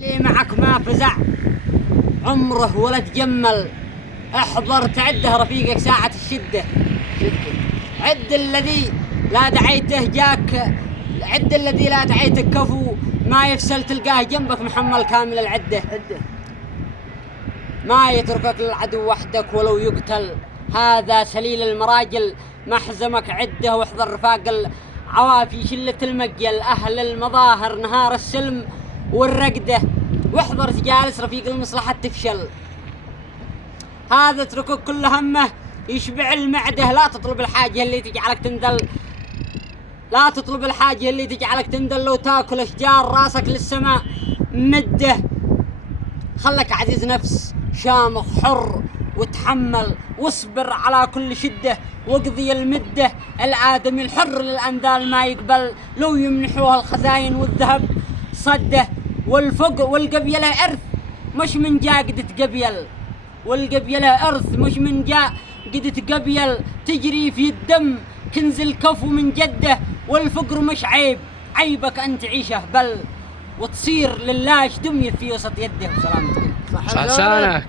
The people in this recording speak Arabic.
اللي معك ما فزع عمره ولا تجمل. احضر تعده رفيقك ساعة الشدة. عد الذي لا دعيته جاك، عد الذي لا دعيته كفو ما يفسل تلقاه جنبك محمل كامل العدة. ما يتركك العدو وحدك ولو يقتل، هذا سليل المراجل محزمك عده. واحذر رفاق العوافي شلة المقيل أهل المظاهر نهار السلم والرقدة. واحذر تجالس رفيق المصلحة تفشل، هذا اتركك كل همه يشبع المعدة. لا تطلب الحاجة اللي تجعلك تندل، لا تطلب الحاجة اللي تجعلك تندل. لو تاكل اشجار راسك للسماء مده. خلك عزيز نفس شامخ حر وتحمل واصبر على كل شدة. واقضي المدة الآدمي الحر للأنذال ما يقبل، لو يمنحوها الخزاين والذهب صده. والفق والقبيلة إرث مش من جا قد تقبيل، والقبيلة إرث مش من جا قد تقبيل. تجري في الدم كنز الكفو من جده، والفقر مش عيب، عيبك أن تعيشه بل وتصير لله دمية في وسط يده. وسلامتك. صح لسانك.